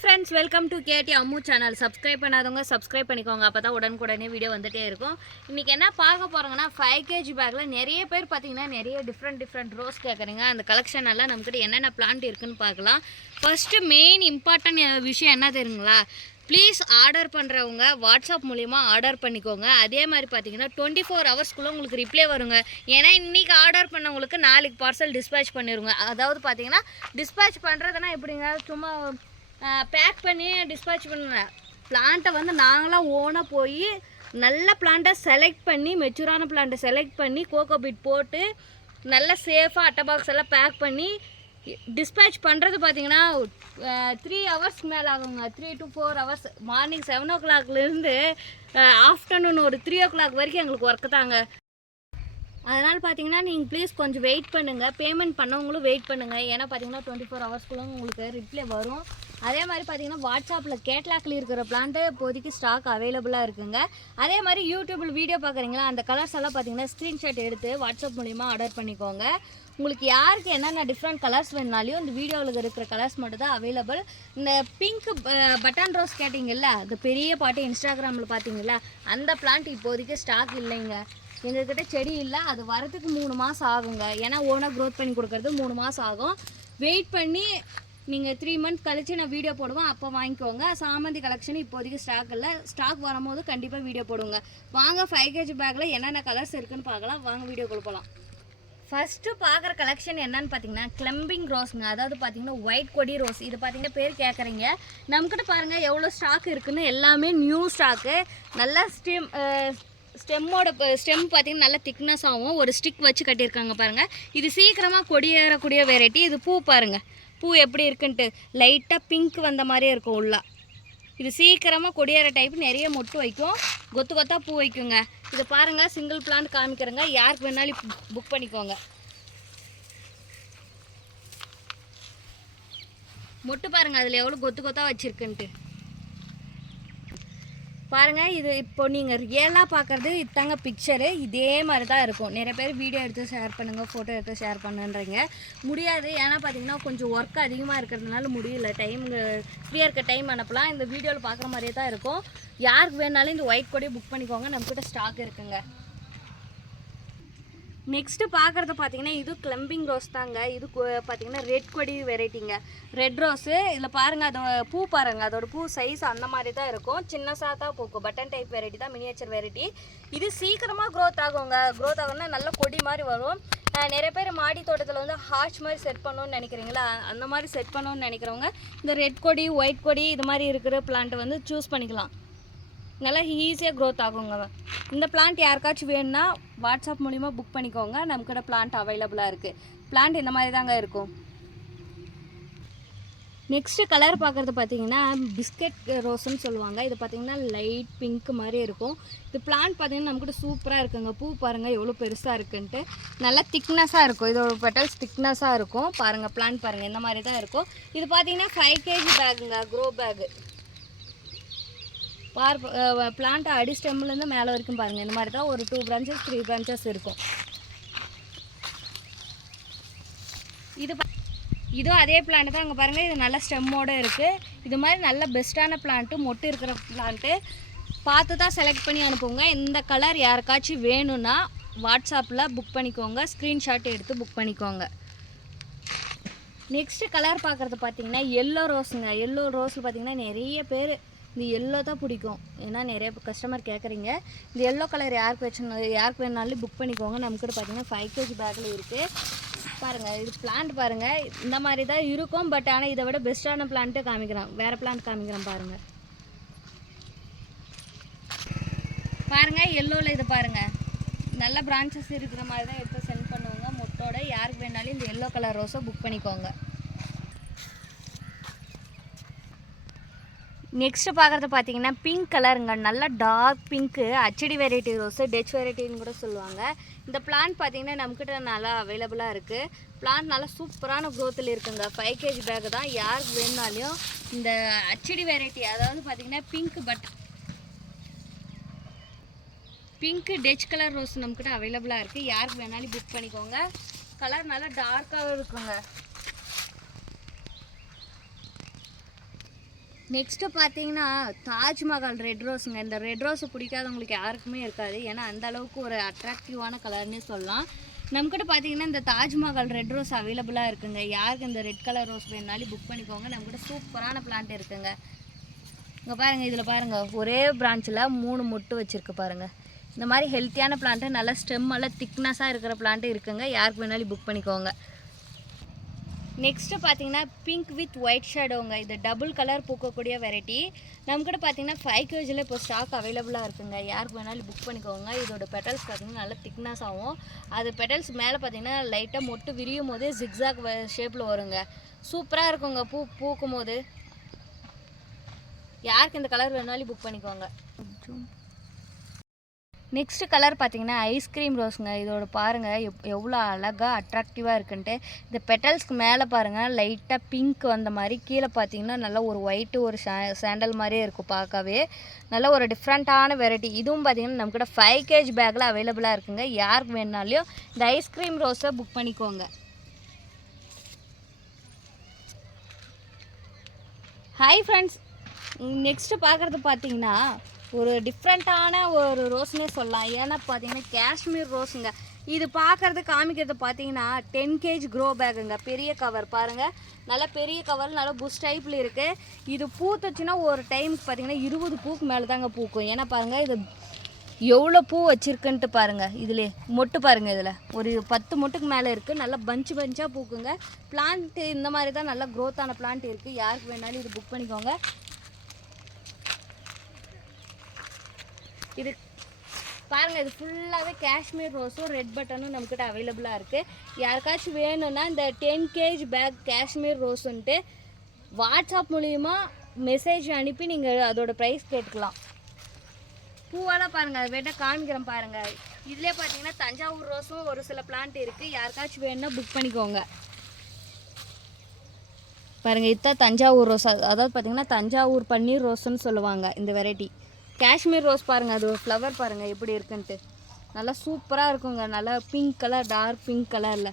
Friends welcome to KD Ammu channel subscribe பண்ணாதவங்க subscribe பண்ணிக்கோங்க. அப்போ தான் உடனுக்குடனே வீடியோ வந்துகிட்டே இருக்கும். இன்றைக்கி என்ன பார்க்க போகிறோங்கன்னா ஃபைவ் கேஜி பேக்கில் நிறைய பேர் பார்த்தீங்கன்னா நிறைய டிஃப்ரெண்ட் டிஃப்ரெண்ட் ரோஸ் கேட்குறீங்க அந்த கலெக்ஷன் எல்லாம் நம்மக்கிட்ட என்னென்ன பிளான்ட் இருக்குன்னு பார்க்கலாம். ஃபஸ்ட்டு மெயின் இம்பார்ட்டன்ட் விஷயம் என்ன தெரியுங்களா? ப்ளீஸ் ஆர்டர் பண்ணுறவங்க வாட்ஸ்அப் மூலிமா ஆர்டர் பண்ணிக்கோங்க. அதே மாதிரி பார்த்தீங்கன்னா டுவெண்ட்டி ஃபோர் ஹவர்ஸ்க்குள்ளே உங்களுக்கு ரிப்ளை வருங்க. ஏன்னா இன்றைக்கி ஆர்டர் பண்ணவங்களுக்கு நாளைக்கு பார்சல் டிஸ்பேச் பண்ணிடுங்க அதாவது பார்த்தீங்கன்னா டிஸ்பேச் பண்ணுறதுனா எப்படிங்க? சும்மா பேக் பண்ணி டிஸ்பேச் பண்ண பிளான்ட்டை வந்து நாங்களாம் ஓனாக போய் நல்ல பிளான்ட்டை செலக்ட் பண்ணி மெச்சூரான பிளான்ட்டை செலக்ட் பண்ணி கோகோ பீட் போட்டு நல்லா சேஃபாக அட்டை பாக்ஸ் எல்லாம் பேக் பண்ணி டிஸ்பேச் பண்ணுறது பார்த்தீங்கன்னா த்ரீ ஹவர்ஸ் மேலே ஆகுங்க. Three to four hours morning seven ஓ கிளாக்லேருந்து ஆஃப்டர்நூன் ஒரு த்ரீ ஓ கிளாக் வரைக்கும் எங்களுக்கு ஒர்க்கு தாங்க. அதனால் பார்த்தீங்கன்னா நீங்கள் ப்ளீஸ் கொஞ்சம் வெயிட் பண்ணுங்கள் பேமெண்ட் பண்ணவங்களும் வெயிட் பண்ணுங்கள் ஏன்னா பார்த்தீங்கன்னா டுவெண்ட்டி ஃபோர் ஹவர்ஸ்க்குள்ளே உங்களுக்கு ரிப்ளை வரும். அதே மாதிரி பார்த்தீங்கன்னா வாட்ஸ்அப்பில் கேட்லாக்ல இருக்கிற பிளான்ட்டு இப்போதைக்கு ஸ்டாக் அவைலபிளாக இருக்குங்க. அதே மாதிரி யூடியூப்பில் வீடியோ பார்க்குறீங்களா அந்த கலர்ஸ் எல்லாம் பார்த்தீங்கன்னா ஸ்க்ரீன்ஷாட் எடுத்து வாட்ஸ்அப் மூலிமா ஆர்டர் பண்ணிக்கோங்க. உங்களுக்கு யாருக்கு என்னென்ன டிஃப்ரெண்ட் கலர்ஸ் வேணுனாலையும் இந்த வீடியோவில் இருக்கிற கலர்ஸ் மட்டும் தான் அவைலபிள் இந்த பிங்க் பட்டன் ரோஸ் கேட்டிங்கல்ல அந்த பெரிய பாட்டு இன்ஸ்டாகிராமில் பார்த்தீங்களா அந்த பிளான்ட் இப்போதைக்கு ஸ்டாக் இல்லைங்க. எங்ககிட்ட செடி இல்லை அது வரத்துக்கு மூணு மாதம் ஆகுங்க. ஏன்னா ஓனாக க்ரோத் பண்ணி கொடுக்கறது மூணு மாதம் ஆகும். வெயிட் பண்ணி நீங்கள் த்ரீ மந்த் கழிச்சு நான் வீடியோ போடுவேன் அப்போ வாங்கிக்கோங்க. சாமந்தி கலெக்ஷன் இப்போதைக்கு ஸ்டாக் இல்லை. ஸ்டாக் வரும்போது கண்டிப்பாக வீடியோ போடுங்க. வாங்க ஃபைவ் கேஜி பேக்கில் என்னென்ன கலர்ஸ் இருக்குன்னு பார்க்கலாம். வாங்க வீடியோ போகலாம் ஃபஸ்ட்டு பார்க்குற கலெக்ஷன் என்னன்னு பார்த்தீங்கன்னா கிளம்பிங் ரோஸ்ங்க அதாவது பார்த்தீங்கன்னா ஒயிட் கொடி ரோஸ் இது பார்த்தீங்கன்னா பேர் கேட்குறீங்க. நம்மக்கிட்ட பாருங்கள் எவ்வளோ ஸ்டாக் இருக்குன்னு. எல்லாமே நியூ ஸ்டாக்கு நல்லா ஸ்டெம் ஸ்டெம்மோட ஸ்டெம் பார்த்தீங்கன்னா நல்லா திக்னஸ் ஆகும் ஒரு ஸ்டிக் வச்சு கட்டியிருக்காங்க பாருங்கள் இது சீக்கிரமாக கொடியேறக்கூடிய வெரைட்டி இது பூ பாருங்கள் பூ எப்படி இருக்குன்ட்டு. லைட்டாக பிங்க் வந்த மாதிரியே இருக்கும் உள்ளா. இது சீக்கிரமாக கொடியேற டைப் நிறைய மொட்டு வைக்கும். கொத்து கொத்தாக பூ வைக்குங்க. இது பாருங்கள் சிங்கிள் பிளான்ட் காமிக்கிறேங்க. யாருக்கு வேணாலும் புக் பண்ணிக்கோங்க. மொட்டு பாருங்கள் அதில் எவ்வளோ கொத்து கொத்தாக வச்சுருக்குன்ட்டு. பாருங்கள் இது இப்போ நீங்கள் ரியலாக பார்க்குறது இதுதாங்க பிக்சரு இதே மாதிரி தான் இருக்கும். நிறைய பேர் வீடியோ எடுத்து ஷேர் பண்ணுங்கள் ஃபோட்டோ எடுத்து ஷேர் பண்ணுன்றீங்க. முடியாது. ஏன்னா பார்த்தீங்கன்னா கொஞ்சம் ஒர்க் அதிகமாக இருக்கிறதுனால முடியல. டைம் ஃப்ரீயாக இருக்க டைம் அனுப்பலாம். இந்த வீடியோவில் பார்க்குற மாதிரியே தான் இருக்கும். யாருக்கு வேணாலும் இந்த ஒயிட் கொடியை புக் பண்ணிக்கோங்க. நம்மக்கிட்ட ஸ்டாக் இருக்குங்க. நெக்ஸ்ட்டு பார்க்குறது பார்த்தீங்கன்னா இது கிளம்பிங் ரோஸ் தாங்க. இது பார்த்தீங்கன்னா ரெட் கொடி வெரைட்டிங்க ரெட் ரோஸு இதில் பாருங்கள் அதோட பூ பாருங்கள் அதோட பூ சைஸ் அந்த மாதிரி தான் இருக்கும். சின்னசாக தான் பூக்கும் பட்டன் டைப் வெரைட்டி தான் மினியேச்சர் வெரைட்டி இது சீக்கிரமாக க்ரோத் ஆகுங்க. க்ரோத் ஆகும்னா நல்ல கொடி மாதிரி வரும். நிறைய பேர் மாடி தோட்டத்தில் வந்து ஹார்ச் மாதிரி செட் பண்ணணும்னு நினைக்கிறீங்களா? அந்த மாதிரி செட் பண்ணணும்னு நினைக்கிறவங்க இந்த ரெட் கொடி ஒயிட் கொடி இது மாதிரி இருக்கிற பிளான்ட்டை வந்து சூஸ் பண்ணிக்கலாம். நல்லா ஈஸியாக க்ரோத் ஆகுங்க. இந்த பிளான்ட் யாருக்காச்சும் வேணும்னா வாட்ஸ்அப் மூலிமா புக் பண்ணிக்கோங்க. நம்மக்கிட்ட பிளான்ட் அவைலபிளாக இருக்குது பிளான்ட் இந்த மாதிரி தாங்க இருக்கும். நெக்ஸ்ட்டு கலர் பார்க்குறது பார்த்தீங்கன்னா பிஸ்கட் ரோஸ்ன்னு சொல்லுவாங்க. இது பார்த்தீங்கன்னா லைட் பிங்க் மாதிரி இருக்கும். இது பிளான்ட் பார்த்தீங்கன்னா நம்மக்கிட்ட சூப்பராக இருக்குங்க. பூ பாருங்கள் எவ்வளோ பெருசாக இருக்குன்ட்டு. நல்லா திக்னஸாக இருக்கும். இதோட பெட்டல்ஸ் திக்னஸாக இருக்கும். பாருங்கள் பிளான்ட் பாருங்கள் இந்த மாதிரி தான் இருக்கும். இது பார்த்தீங்கன்னா ஃபைவ் கேஜி பேக்குங்க க்ரோ பேக்கு பார் பிளான்ட் அடி ஸ்டெம்லேருந்து மேலே வரைக்கும் பாருங்கள் இந்த மாதிரி தான் ஒரு டூ பிரான்ச்சஸ் த்ரீ பிரான்ச்சஸ் இருக்கும். இது இதுவும் அதே பிளான்ட் தான். அங்கே பாருங்கள் இது நல்ல ஸ்டெம்மோடு இருக்குது இது மாதிரி நல்ல பெஸ்ட்டான பிளான்ட்டு மொட்டு இருக்கிற பிளான்ட்டு பார்த்து தான் செலக்ட் பண்ணி அனுப்புங்க. இந்த கலர் யாருக்காச்சும் வேணும்னா வாட்ஸ்அப்பில் புக் பண்ணிக்கோங்க. ஸ்க்ரீன்ஷாட் எடுத்து புக் பண்ணிக்கோங்க. நெக்ஸ்ட்டு கலர் பார்க்குறது பார்த்திங்கன்னா எல்லோ ரோஸுங்க எல்லோ ரோஸில் பார்த்தீங்கன்னா நிறைய பேர் இந்த எல்லோ தான் பிடிக்கும். ஏன்னா நிறைய கஸ்டமர் கேட்குறீங்க இந்த எல்லோ கலர் யாருக்கு வச்சு யாருக்கு வேணாலும் புக் பண்ணிக்கோங்க. நம்மக்கிட்ட பார்த்தீங்கன்னா ஃபைவ் கேஜி பேக்கில் இருக்குது பாருங்கள் இது பிளான்ட் பாருங்கள் இந்த மாதிரி தான் இருக்கும் பட் ஆனால் இதை விட பெஸ்ட்டான பிளான்ட்டு காமிக்கிறேன். வேறு பிளான்ட் காமிக்கிறேன் பாருங்கள் பாருங்கள் எல்லோவில் இது பாருங்கள் நல்ல பிரான்ச்சஸ் இருக்கிற மாதிரி தான் எடுத்து சென்ட் பண்ணுவோங்க. மொட்டோட யாருக்கு வேணாலும் இந்த எல்லோ கலர் ரோஸை புக் பண்ணிக்கோங்க. நெக்ஸ்ட்டு பார்க்குறது பார்த்தீங்கன்னா பிங்க் கலருங்க நல்லா டார்க் பிங்க்கு அச்சடி வெரைட்டி ரோஸு டச் வெரைட்டின்னு கூட சொல்லுவாங்க. இந்த பிளான்ட் பார்த்தீங்கன்னா நம்மக்கிட்ட நல்லா அவைலபிளாக இருக்குது பிளான்ட் நல்லா சூப்பரான க்ரோத்தில் இருக்குங்க. ஃபைவ் கேஜி பேக்கு தான் யாருக்கு வேணுனாலையும் இந்த அச்சடி வெரைட்டி அதாவது பார்த்தீங்கன்னா pink but pink touch colour rose நம்மக்கிட்ட அவைலபிளாக இருக்குது யாருக்கு வேணாலும் புக் பண்ணிக்கோங்க. கலர் நல்லா டார்க்காகவும் இருக்குங்க. நெக்ஸ்ட்டு பார்த்தீங்கன்னா தாஜ்மஹால் ரெட் ரோஸுங்க இந்த ரெட் ரோஸை பிடிக்காதவங்களுக்கு யாருக்குமே இருக்காது. ஏன்னா அந்த அளவுக்கு ஒரு அட்ராக்டிவான கலர்னே சொல்லலாம். நம்மக்கிட்ட பார்த்தீங்கன்னா இந்த தாஜ்மஹால் ரெட் ரோஸ் அவைலபிளாக இருக்குங்க. யாருக்கு இந்த ரெட் கலர் ரோஸ் வேணுனாலும் புக் பண்ணிக்கோங்க. நம்மக்கிட்ட சூப்பரான பிளான்ட் இருக்குங்க. இங்கே பாருங்கள் இதில் பாருங்கள் ஒரே பிரான்ச்சில் மூணு மொட்டு வச்சுருக்கு பாருங்கள் இந்த மாதிரி ஹெல்த்தியான பிளான்ட்டு நல்லா ஸ்டெம் எல்லாம் திக்னஸாக இருக்கிற பிளான்ட்டு இருக்குங்க. யாருக்கு வேணாலும் புக் பண்ணிக்கோங்க. நெக்ஸ்ட்டு பார்த்தீங்கன்னா பிங்க் வித் ஒயிட் ஷேடோங்க இது டபுள் கலர் பூக்கக்கூடிய வெரைட்டி நம்மக்கிட்ட பார்த்தீங்கன்னா ஃபைவ் கேஜியில் இப்போ ஸ்டாக் அவைலபிளாக இருக்குங்க. யாருக்கு வேணாலும் புக் பண்ணிக்கோங்க. இதோட பெட்டல்ஸ் பார்த்தீங்கன்னா நல்லா திக்னஸ் ஆகும். அது பெட்டல்ஸ் மேலே பார்த்தீங்கன்னா லைட்டாக மொட்டு விரியும் போது ஜிக்ஸாக் ஷேப்பில் வருங்க. சூப்பராக இருக்குங்க. பூ பூக்கும் போது யாருக்கு இந்த கலர் வேணாலும் புக் பண்ணிக்கோங்க. நெக்ஸ்ட் கலர் பார்த்தீங்கன்னா ஐஸ்கிரீம் ரோஸுங்க இதோட பாருங்கள் எவ்வளோ அழகாக அட்ராக்டிவாக இருக்குன்ட்டு. இந்த பெட்டல்ஸ்க்கு மேலே பாருங்கள் லைட்டாக பிங்க் வந்த மாதிரி. கீழே பார்த்தீங்கன்னா நல்லா ஒரு ஒயிட்டு ஒரு சாண்டல் மாதிரியே இருக்கும் பார்க்கவே. நல்ல ஒரு டிஃப்ரெண்ட்டான வெரைட்டி இதுவும் பார்த்தீங்கன்னா நம்மக்கிட்ட ஃபைவ் கேஜ் பேக்கில் அவைலபிளாக இருக்குங்க. யாருக்கு வேணுனாலையும் இந்த ஐஸ்கிரீம் ரோஸை புக் பண்ணிக்கோங்க. ஹாய் ஃப்ரெண்ட்ஸ் நெக்ஸ்ட்டு பார்க்குறது பார்த்தீங்கன்னா ஒரு டிஃப்ரெண்ட்டான ஒரு ரோஸ்னே சொல்லலாம். ஏன்னா பார்த்தீங்கன்னா காஷ்மீர் ரோஸுங்க இது பார்க்குறது காமிக்கிறது பார்த்தீங்கன்னா டென் கேஜ் க்ரோ பேக்குங்க பெரிய கவர் பாருங்கள் நல்லா பெரிய கவர் நல்லா புஷ் டைப்பில் இருக்குது இது பூத்துச்சுன்னா ஒரு டைமுக்கு பார்த்தீங்கன்னா இருபது பூக்கு மேலே தாங்க பூக்கும். ஏன்னா பாருங்கள் இது எவ்வளோ பூ வச்சுருக்குன்ட்டு பாருங்கள் இதிலே மொட்டு பாருங்கள் இதில். ஒரு பத்து மொட்டுக்கு மேலே இருக்குது நல்லா பஞ்சு பஞ்சாக பூக்குங்க. பிளான்ட்டு இந்த மாதிரி தான் நல்லா க்ரோத்தான பிளான்ட் இருக்குது யாருக்கு வேணாலும் இது புக் பண்ணிக்கோங்க. இது பாருங்கள் இது ஃபுல்லாகவே காஷ்மீர் ரோஸும் ரெட் பட்டனும் நம்மக்கிட்ட அவைலபிளாக இருக்குது யாருக்காச்சும் வேணும்னா இந்த டென் கேஜ் பேக் காஷ்மீர் ரோஸுன்ட்டு வாட்ஸ்அப் மூலிமா மெசேஜ் அனுப்பி நீங்கள் அதோட ப்ரைஸ் கேட்டுக்கலாம். பூவெல்லாம் பாருங்கள் அதை வேண்டாம் காமிக்கிறேன் பாருங்கள் இதிலே பார்த்தீங்கன்னா தஞ்சாவூர் ரோஸும் ஒரு சில பிளான்ட் இருக்குது யாருக்காச்சும் வேணும்னா புக் பண்ணிக்கோங்க. பாருங்கள் இதுதான் தஞ்சாவூர் ரோஸ். அதாவது பார்த்தீங்கன்னா தஞ்சாவூர் பன்னீர் ரோஸ்ன்னு சொல்லுவாங்க இந்த வெரைட்டி காஷ்மீர் ரோஸ் பாருங்கள் அது ஒரு ஃப்ளவர் பாருங்கள் எப்படி இருக்குன்ட்டு. நல்லா சூப்பராக இருக்குங்க நல்லா பிங்க் கலர் டார்க் பிங்க் கலரில்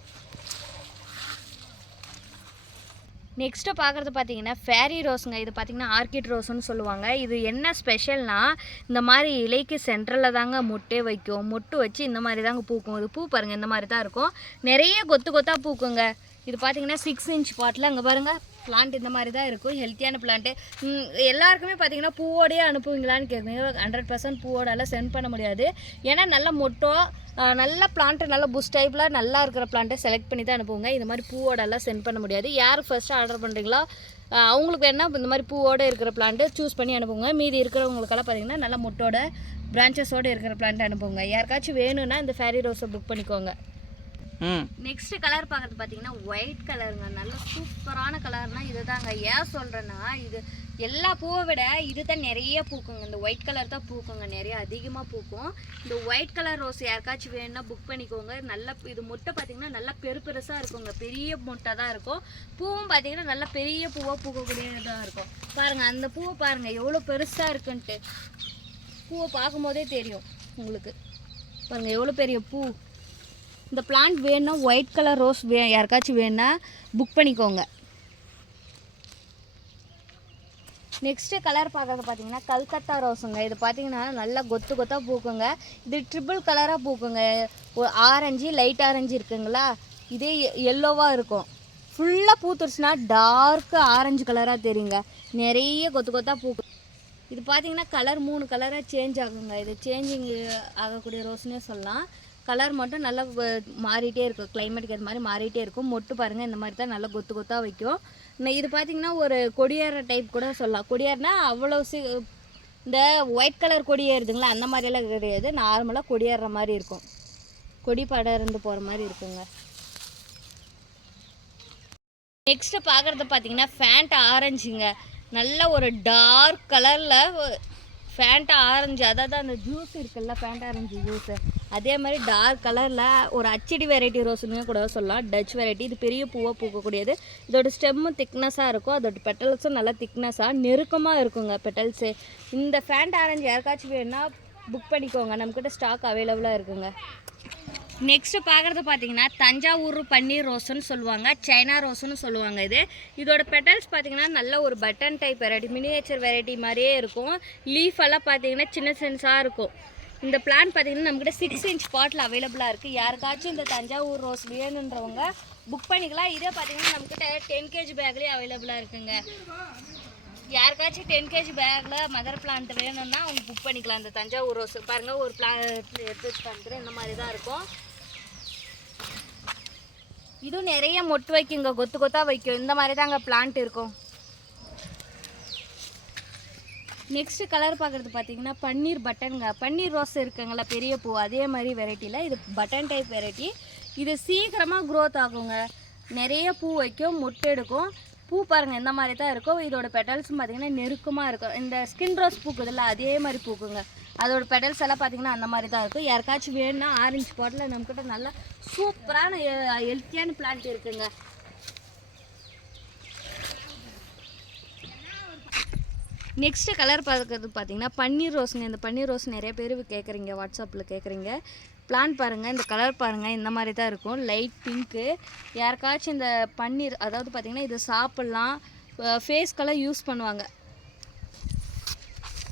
நெக்ஸ்ட்டு பார்க்குறது பார்த்தீங்கன்னா ஃபேரி ரோஸுங்க இது பார்த்தீங்கன்னா ஆர்கிட் ரோஸ்னு சொல்லுவாங்க. இது என்ன ஸ்பெஷல்னால் இந்த மாதிரி இலைக்கு சென்ட்ரலில் தாங்க மொட்டே வைக்கும். மொட்டு வச்சு இந்த மாதிரி தாங்க பூக்கும். இது பூ பாருங்கள் இந்த மாதிரி தான் இருக்கும். நிறைய கொத்து கொத்தாக பூக்குங்க. இது பார்த்தீங்கன்னா சிக்ஸ் இன்ச் பாட்டில் அங்கே பாருங்கள் பிளான்ட் இந்த மாதிரி தான் இருக்கும். ஹெல்த்தியான பிளான்ட்டு எல்லாருக்குமே பார்த்தீங்கன்னா பூவோடையே அனுப்புவீங்களான்னு கேட்குறீங்க. ஹண்ட்ரட் பர்சன்ட் பூவோடலாம் சென்ட் பண்ண முடியாது. ஏன்னா நல்ல மொட்டோ நல்ல பிளான்ட்டு நல்ல புஷ் டைப்பில் நல்லா இருக்கிற பிளான்ட்டை செலக்ட் பண்ணி தான் அனுப்புவோங்க. இந்த மாதிரி பூவோடலாம் சென்ட் பண்ண முடியாது. யார் ஃபஸ்ட்டு ஆர்டர் பண்ணுறீங்களோ அவங்களுக்கு வேணால் இந்த மாதிரி பூவோட இருக்கிற பிளான்ட்டு சூஸ் பண்ணி அனுப்புங்க. மீதி இருக்கிறவங்களுக்கெல்லாம் பார்த்தீங்கன்னா நல்ல மொட்டோட பிரான்ச்சஸோடு இருக்கிற பிளான்ட் அனுப்புங்க. யாருக்காச்சும் வேணும்னா இந்த ஃபேரி ரோஸை புக் பண்ணிக்கோங்க. நெக்ஸ்ட் கலர் பார்க்குறது பார்த்தீங்கன்னா ஒயிட் கலருங்க நல்ல சூப்பரான கலர்னா இதுதாங்க. ஏன் சொல்கிறேன்னா இது எல்லா பூவை விட இது தான் நிறைய பூக்குங்க. இந்த ஒயிட் கலர் தான் பூக்குங்க. நிறைய அதிகமாக பூக்கும். இந்த ஒயிட் கலர் ரோஸ் யாருக்காச்சும் வேணும்னா புக் பண்ணிக்கோங்க. நல்ல இது முட்டை பார்த்தீங்கன்னா நல்லா பெரு பெருசாக இருக்குங்க. பெரிய முட்டை தான் இருக்கும். பூவும் பார்த்தீங்கன்னா நல்லா பெரிய பூவாக பூக்கக்கூடியதாக இருக்கும். பாருங்கள் அந்த பூவை பாருங்கள் எவ்வளோ பெருசாக இருக்குன்ட்டு. பூவை பார்க்கும்போதே தெரியும் உங்களுக்கு. பாருங்கள் எவ்வளோ பெரிய பூ. இந்த பிளான்ட் வேணும்னா ஒயிட் கலர் ரோஸ் வே யாருக்காச்சும் வேணும்னா புக் பண்ணிக்கோங்க. நெக்ஸ்ட்டு கலர் பார்க்கறது பார்த்தீங்கன்னா கல்கத்தா ரோஸுங்க இது பார்த்தீங்கன்னா நல்லா கொத்து கொத்தாக பூக்குங்க. இது ட்ரிபிள் கலராக பூக்குங்க. ஆரஞ்சு லைட் ஆரஞ்சு இருக்குங்களா? இதே எல்லோவாக இருக்கும். ஃபுல்லாக பூத்துருச்சுன்னா டார்க்கு ஆரஞ்சு கலராக தெரியுங்க. நிறைய கொத்து கொத்தாக பூக்கு. இது பார்த்தீங்கன்னா கலர் மூணு கலராக சேஞ்ச் ஆகுங்க. இது சேஞ்சிங் ஆகக்கூடிய ரோஸ்னே சொல்லலாம். கலர் மட்டும் நல்லா வ- மாறிட்டே இருக்கும். கிளைமேட்டுக்கு ஏற்ற மாதிரி மாறிட்டே இருக்கும். மொட்டு பாருங்கள் இந்த மாதிரி தான் நல்லா கொத்து கொத்தாக வைக்கும். இது பார்த்தீங்கன்னா ஒரு கொடியேற டைப் கூட சொல்லலாம். கொடியேறுனா அவ்வளோ சி இந்த ஒயிட் கலர் கொடி ஏறுதுங்களா அந்த மாதிரியெல்லாம் கிடையாது. நார்மலாக கொடியேறுற மாதிரி இருக்கும். கொடி படர்ந்து போகிற மாதிரி இருக்குங்க. நெக்ஸ்ட்டு பார்க்குறது பார்த்தீங்கன்னா ஃபேண்ட் ஆரஞ்சுங்க நல்ல ஒரு டார்க் கலரில் ஃபேண்ட் ஆரஞ்சு அதாவது அந்த ஜூஸ் இருக்குல்ல ஃபேண்ட் ஆரஞ்சு ஜூஸு அதே மாதிரி டார்க் கலரில் ஒரு அச்சடி வெரைட்டி ரோஸ்னு கூட சொல்லலாம். டச் வெரைட்டி இது பெரிய பூவாக பூக்கக்கூடியது. இதோட ஸ்டெம்மும் திக்னஸாக இருக்கும். அதோட பெட்டல்ஸும் நல்லா திக்னஸாக நெருக்கமாக இருக்குங்க பெட்டல்ஸு இந்த ஃபேண்ட் ஆரஞ்சு யாருக்காச்சும் வேணும்னா புக் பண்ணிக்கோங்க. நம்மக்கிட்ட ஸ்டாக் அவைலபிளாக இருக்குங்க. நெக்ஸ்ட் பார்க்குறது பார்த்தீங்கன்னா தஞ்சாவூர் பன்னீர் ரோஸுன்னு சொல்லுவாங்க. சைனா ரோஸுன்னு சொல்லுவாங்க இது. இதோட பெட்டல்ஸ் பார்த்தீங்கன்னா நல்ல ஒரு button type variety miniature variety மாதிரியே இருக்கும். லீஃப் எல்லாம் பார்த்தீங்கன்னா சின்ன சின்னஸாக இருக்கும். இந்த பிளான் பார்த்தீங்கன்னா நம்மக்கிட்ட சிக்ஸ் இன்ச் பாட்டில் அவைலபிளாக இருக்குது யாருக்காச்சும் இந்த தஞ்சாவூர் ரோஸ் வேணுன்றவங்க புக் பண்ணிக்கலாம். இதே பார்த்தீங்கன்னா நம்மக்கிட்ட டென் கேஜி பேக்லேயே அவைலபிளாக இருக்குங்க. யாருக்காச்சும் டென் கேஜி பேக்கில் மதர் பிளான்ட் வேணும்னா அவங்க புக் பண்ணிக்கலாம். இந்த தஞ்சாவூர் ரோஸ் பாருங்கள் ஒரு பிளான் எடுத்து வச்சு காமிக்கிறேன் இந்த மாதிரி தான் இருக்கும். இதுவும் நிறைய மொட்டு வைக்குங்க. கொத்து கொத்தாக வைக்கும். இந்த மாதிரி தாங்க பிளான்ட் இருக்கும். நெக்ஸ்ட்டு கலர் பார்க்குறது பார்த்தீங்கன்னா பன்னீர் பட்டன்ங்க பன்னீர் ரோஸ் இருக்குங்களா பெரிய பூ. அதே மாதிரி வெரைட்டியில் இது பட்டன் டைப் வெரைட்டி இது சீக்கிரமாக க்ரோத் ஆகுங்க. நிறைய பூ வைக்கும் மொட்டு எடுக்கும். பூ பாருங்கள் இந்த மாதிரி தான் இருக்கும். இதோட பெட்டல்ஸும் பார்த்தீங்கன்னா நெருக்கமாக இருக்கும். இந்த ஸ்கின் ரோஸ் பூக்குதில்ல அதே மாதிரி பூக்குங்க. அதோட பெடல்ஸ் எல்லாம் பார்த்தீங்கன்னா அந்த மாதிரி தான் இருக்கும். யாருக்காச்சும் வேணும்னா ஆரஞ்சு பாட்டில் நம்மக்கிட்ட நல்லா சூப்பரான ஹெல்த்தியான பிளான்ட் இருக்குங்க. நெக்ஸ்ட்டு கலர் பார்க்குறது பார்த்தீங்கன்னா பன்னீர் ரோஸுங்க. இந்த பன்னீர் ரோஸ் நிறைய பேர் கேட்குறீங்க வாட்ஸ்அப்பில் கேட்குறீங்க பிளான் பாருங்கள் இந்த கலர் பாருங்கள் இந்த மாதிரி தான் இருக்கும். லைட் பிங்க்கு யாருக்காச்சும் இந்த பன்னீர் அதாவது பார்த்தீங்கன்னா இதை சாப்பிட்லாம். ஃபேஸ்க்கெல்லாம் யூஸ் பண்ணுவாங்க.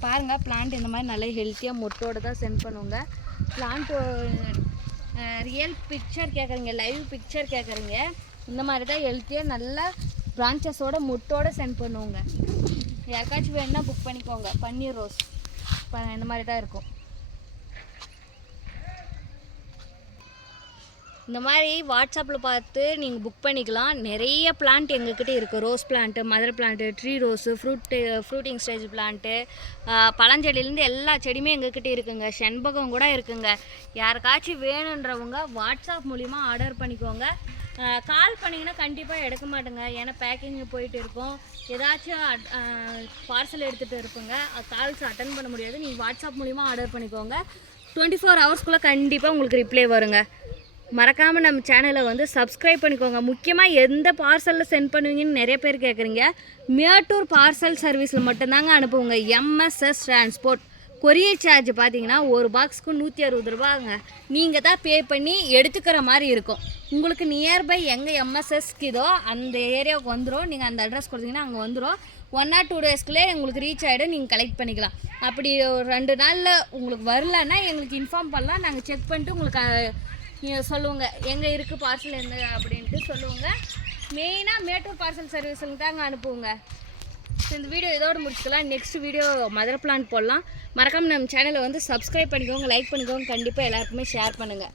பாருங்கள் பிளான்ட் இந்த மாதிரி நல்ல ஹெல்த்தியாக மொட்டோடு தான் சென்ட் பண்ணுவாங்க. பிளான்ட் ரியல் பிக்சர் கேட்குறீங்க லைவ் பிக்சர் கேட்குறீங்க இந்த மாதிரி தான் ஹெல்த்தியாக நல்லா பிரான்ச்சஸோட மொட்டோட சென்ட் பண்ணுவோங்க. யாருக்காச்சும் வேணுன்னா புக் பண்ணிக்கோங்க. பன்னீர் ரோஸ். இப்போ இந்த மாதிரி தான் இருக்கும். இந்த மாதிரி வாட்ஸ்அப்பில் பார்த்து நீங்கள் புக் பண்ணிக்கலாம். நிறைய பிளான்ட் எங்ககிட்ட இருக்குது rose plant mother plant tree rose fruit fruiting stage plant பழஞ்செடியிலேருந்து எல்லா செடியுமே எங்ககிட்ட இருக்குங்க. செண்பகம் கூட இருக்குங்க. யாருக்காச்சும் வேணுன்றவங்க வாட்ஸ்அப் மூலிமா ஆர்டர் பண்ணிக்கோங்க. கால் பண்ணிங்கன்னா கண்டிப்பாக எடுக்க மாட்டேங்க. ஏன்னா பேக்கிங் போயிட்டு இருக்கும். ஏதாச்சும் பார்சல் எடுத்துகிட்டு இருப்போங்க. கால்ஸ் அட்டன் பண்ண முடியாது. நீங்கள் வாட்ஸ்அப் மூலிமா ஆர்டர் பண்ணிக்கோங்க. டுவெண்ட்டி ஃபோர் ஹவர்ஸ்க்குள்ளே கண்டிப்பாக உங்களுக்கு ரிப்ளை வருங்க. மறக்காமல் நம்ம சேனலை வந்து சப்ஸ்கிரைப் பண்ணிக்கோங்க. முக்கியமாக எந்த பார்சலில் சென்ட் பண்ணுவீங்கன்னு நிறைய பேர் கேட்குறீங்க மேட்டூர் பார்சல் சர்வீஸில் மட்டும்தாங்க அனுப்புவோங்க. எம்எஸ்எஸ் டிரான்ஸ்போர்ட் கொரியர் சார்ஜ் பார்த்தீங்கன்னா ஒரு பாக்ஸ்க்கு நூற்றி அறுபது ரூபாங்க நீங்கள் தான் பே பண்ணி எடுத்துக்கிற மாதிரி இருக்கும். உங்களுக்கு நியர்பை எங்கே எம்எஸ்எஸ்க்கு இதோ அந்த ஏரியாவுக்கு வந்துடும் நீங்கள் அந்த அட்ரஸ் கொடுத்தீங்கன்னா அங்கே வந்துடும் ஒன் ஆர் டூ டேஸ்க்குள்ளே உங்களுக்கு ரீச் ஆகிடும் நீங்கள் கலெக்ட் பண்ணிக்கலாம். அப்படி ஒரு ரெண்டு நாளில் உங்களுக்கு வரலன்னா எங்களுக்கு இன்ஃபார்ம் பண்ணலாம். நாங்கள் செக் பண்ணிட்டு உங்களுக்கு நீங்கள் சொல்லுவோங்க. எங்கே இருக்குது பார்சல் எந்த அப்படின்ட்டு சொல்லுவோங்க. மெயினாக மேட்டூர் பார்சல் சர்வீஸுக்கு தாங்க அனுப்புவோங்க. ஸோ இந்த வீடியோ இதோட முடிச்சுக்கலாம். நெக்ஸ்ட் வீடியோ மதர் பிளான் போடலாம். மறக்காமல் நம்ம சேனலை வந்து சப்ஸ்கிரைப் பண்ணிக்கோங்க லைக் பண்ணிக்கோங்க. கண்டிப்பாக எல்லாருக்குமே ஷேர் பண்ணுங்கள்